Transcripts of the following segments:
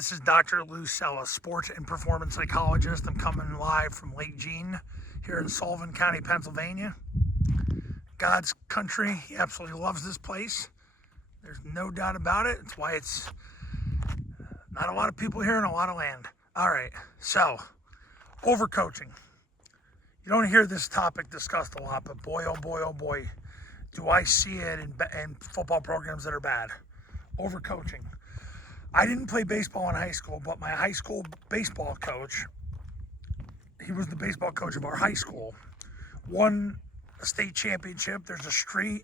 This is Dr. Cella, sports and performance psychologist. I'm coming live from Lake Jean here in Sullivan County, Pennsylvania. God's country. He absolutely loves this place. There's no doubt about it. It's why it's not a lot of people here and a lot of land. All right, so overcoaching. You don't hear this topic discussed a lot, but boy, oh boy, do I see it in football programs that are bad. Overcoaching. I didn't play baseball in high school, but my high school baseball coach, he was the baseball coach of our high school, won a state championship. There's a street.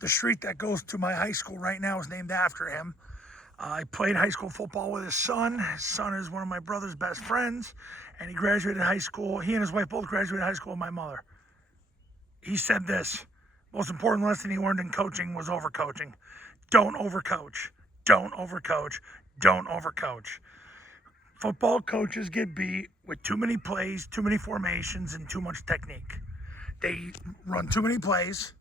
The street that goes to my high school right now is named after him. I played high school football with his son. His son is one of my brother's best friends, and he graduated high school. He and his wife both graduated high school with my mother. He said this: most important lesson he learned in coaching was overcoaching. Don't overcoach. Don't overcoach. Don't overcoach. Football coaches get beat with too many plays, too many formations, and too much technique. They run too many plays,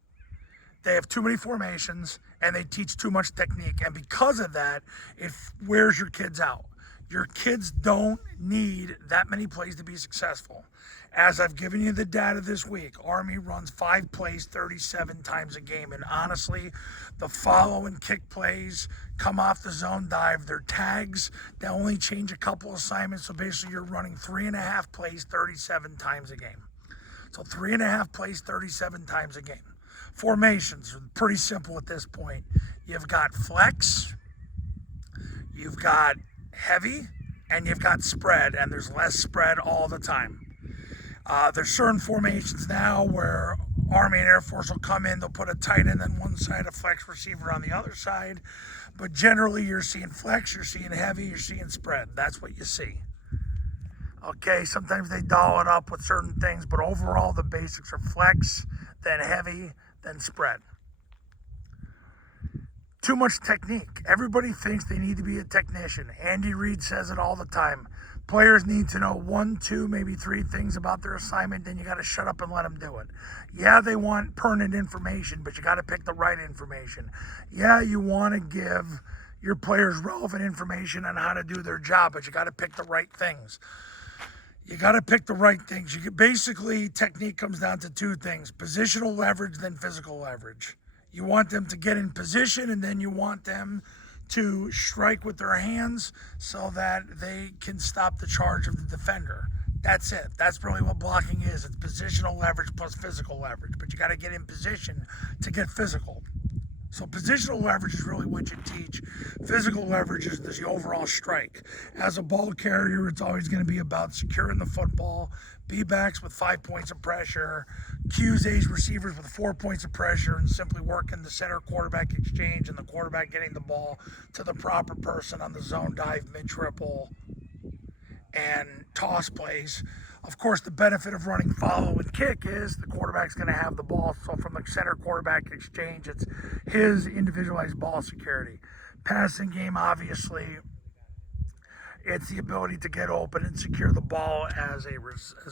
they have too many formations, and they teach too much technique. And because of that, it wears your kids out. Your kids don't need that many plays to be successful. As I've given you the data this week, Army runs 5 plays 37 times a game. And honestly, the follow and kick plays come off the zone dive. They're tags that only change a couple assignments. So basically, you're running 3.5 plays 37 times a game. So 3.5 plays 37 times a game. Formations are pretty simple at this point. You've got flex, you've got heavy, and you've got spread, and there's less spread all the time. There's certain formations now where Army and Air Force will come in, they'll put a tight end on one side, a flex receiver on the other side, but generally you're seeing flex, you're seeing heavy, you're seeing spread. That's what you see. Okay, sometimes they doll it up with certain things, but overall the basics are flex, then heavy, then spread. Too much technique. Everybody thinks they need to be a technician. Andy Reid says it all the time. Players need to know 1, 2, maybe 3 things about their assignment, then you got to shut up and let them do it. Yeah, they want pertinent information, but you got to pick the right information. Yeah, you want to give your players relevant information on how to do their job, but you got to pick the right things. You got to pick the right things. Basically, technique comes down to 2 things: positional leverage, then physical leverage. You want them to get in position, and then you want them to strike with their hands so that they can stop the charge of the defender. That's it. That's really what blocking is. It's positional leverage plus physical leverage, but you got to get in position to get physical. So positional leverage is really what you teach. Physical leverage is the overall strike. As a ball carrier, it's always going to be about securing the football, B-backs with 5 points of pressure, QZs receivers with 4 points of pressure, and simply working the center quarterback exchange and the quarterback getting the ball to the proper person on the zone dive, mid-triple, and toss plays. Of course, the benefit of running follow and kick is the quarterback's going to have the ball. So from the center quarterback exchange, it's his individualized ball security. Passing game, obviously, it's the ability to get open and secure the ball as a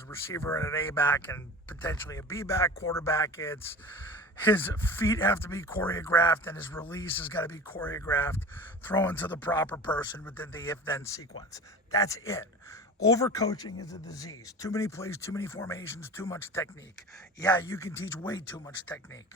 receiver and an A-back and potentially a B-back. Quarterback, it's his feet have to be choreographed and his release has got to be choreographed, throwing to the proper person within the if-then sequence. That's it. Overcoaching is a disease. Too many plays, too many formations, too much technique. Yeah, you can teach way too much technique.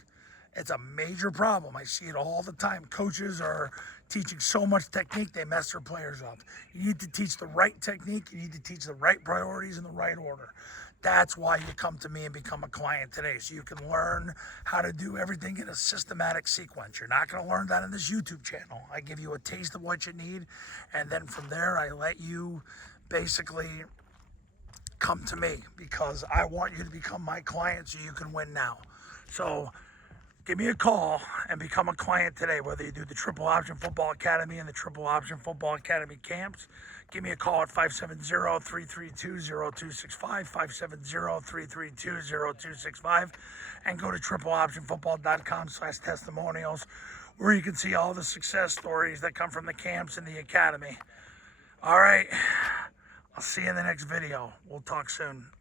It's a major problem. I see it all the time. Coaches are teaching so much technique, they mess their players up. You need to teach the right technique. You need to teach the right priorities in the right order. That's why you come to me and become a client today, so you can learn how to do everything in a systematic sequence. You're not going to learn that in this YouTube channel. I give you a taste of what you need, and then from there, I let you basically come to me because I want you to become my client so you can win now. So give me a call and become a client today, whether you do the Triple Option Football Academy and the Triple Option Football Academy camps. Give me a call at 570-332-0265, 570-332-0265, and go to tripleoptionfootball.com/testimonials, where you can see all the success stories that come from the camps and the academy. All right. I'll see you in the next video. We'll talk soon.